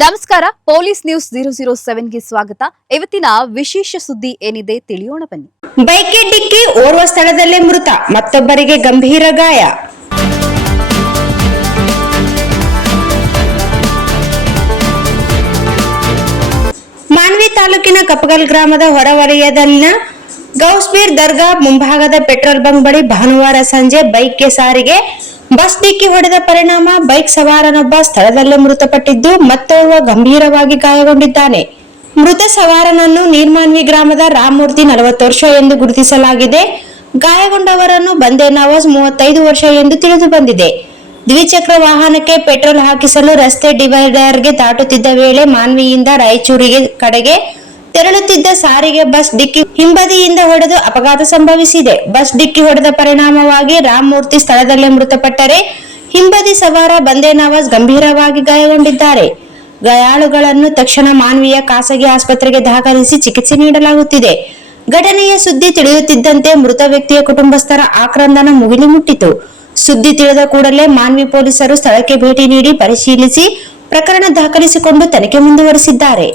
ನಮಸ್ಕಾರ, police news 007ಗೆ ಸ್ವಾಗತ. ಇವತ್ತಿನ ವಿಶೇಷ ಸುದ್ದಿ ಏನಿದೆ ತಿಳಿಯೋಣ ಬನ್ನಿ. ಬೈಕ್ಗೆ ಡಿಕ್ಕಿ, ಓರ್ವ ಸ್ಥಳದಲ್ಲೇ ಮೃತ, ಮತ್ತೊಬ್ಬರಿಗೆ ಗಂಭೀರ ಗಾಯ. ಮಾನ್ವಿ ತಾಲೂಕಿನ ಕಪಗಲ್ ಗ್ರಾಮದ ಹೊರವಲಯದಲ್ಲಿನ ಗೌಸ್ಬೀರ್ ದರ್ಗಾ ಮುಂಭಾಗದ ಪೆಟ್ರೋಲ್ ಬಂಕ್ ಬಳಿ ಭಾನುವಾರ ಸಂಜೆ ಬೈಕ್ಗೆ ಸಾರಿಗೆ ಬಸ್ ಡಿಕ್ಕಿ ಹೊಡೆದ ಪರಿಣಾಮ ಬೈಕ್ ಸವಾರನೊಬ್ಬ ಸ್ಥಳದಲ್ಲೇ ಮೃತಪಟ್ಟಿದ್ದು, ಮತ್ತೋರ್ವ ಗಂಭೀರವಾಗಿ ಗಾಯಗೊಂಡಿದ್ದಾನೆ. ಮೃತ ಸವಾರನನ್ನು ನೀರ್ಮಾನ್ವಿ ಗ್ರಾಮದ ರಾಮಮೂರ್ತಿ 40 ವರ್ಷ ಎಂದು ಗುರುತಿಸಲಾಗಿದೆ. ಗಾಯಗೊಂಡವರನ್ನು ಬಂದೇ ನವಾಜ್ 35 ವರ್ಷ ಎಂದು ತಿಳಿದು ಬಂದಿದೆ. ದ್ವಿಚಕ್ರ ವಾಹನಕ್ಕೆ ಪೆಟ್ರೋಲ್ ಹಾಕಿಸಲು ರಸ್ತೆ ಡಿವೈಡರ್ಗೆ ದಾಟುತ್ತಿದ್ದ ವೇಳೆ ಮಾನ್ವಿಯಿಂದ ರಾಯಚೂರಿಗೆ ಕಡೆಗೆ ತೆರಳುತ್ತಿದ್ದ ಸಾರಿಗೆ ಬಸ್ ಡಿಕ್ಕಿ ಹಿಂಬದಿಯಿಂದ ಹೊಡೆದು ಅಪಘಾತ ಸಂಭವಿಸಿದೆ. ಬಸ್ ಡಿಕ್ಕಿ ಹೊಡೆದ ಪರಿಣಾಮವಾಗಿ ರಾಮಮೂರ್ತಿ ಸ್ಥಳದಲ್ಲೇ ಮೃತಪಟ್ಟರೆ, ಹಿಂಬದಿ ಸವಾರ ಬಂದೇ ನವಾಜ್ ಗಂಭೀರವಾಗಿ ಗಾಯಗೊಂಡಿದ್ದಾರೆ. ಗಾಯಾಳುಗಳನ್ನು ತಕ್ಷಣ ಮಾನ್ವಿಯ ಖಾಸಗಿ ಆಸ್ಪತ್ರೆಗೆ ದಾಖಲಿಸಿ ಚಿಕಿತ್ಸೆ ನೀಡಲಾಗುತ್ತಿದೆ. ಘಟನೆಯ ಸುದ್ದಿ ತಿಳಿಯುತ್ತಿದ್ದಂತೆ ಮೃತ ವ್ಯಕ್ತಿಯ ಕುಟುಂಬಸ್ಥರ ಆಕ್ರಂದನ ಮುಗಿಲು ಮುಟ್ಟಿತು. ಸುದ್ದಿ ತಿಳಿದ ಕೂಡಲೇ ಮಾನ್ವಿ ಪೊಲೀಸರು ಸ್ಥಳಕ್ಕೆ ಭೇಟಿ ನೀಡಿ ಪರಿಶೀಲಿಸಿ ಪ್ರಕರಣ ದಾಖಲಿಸಿಕೊಂಡು ತನಿಖೆ ಮುಂದುವರೆಸಿದ್ದಾರೆ.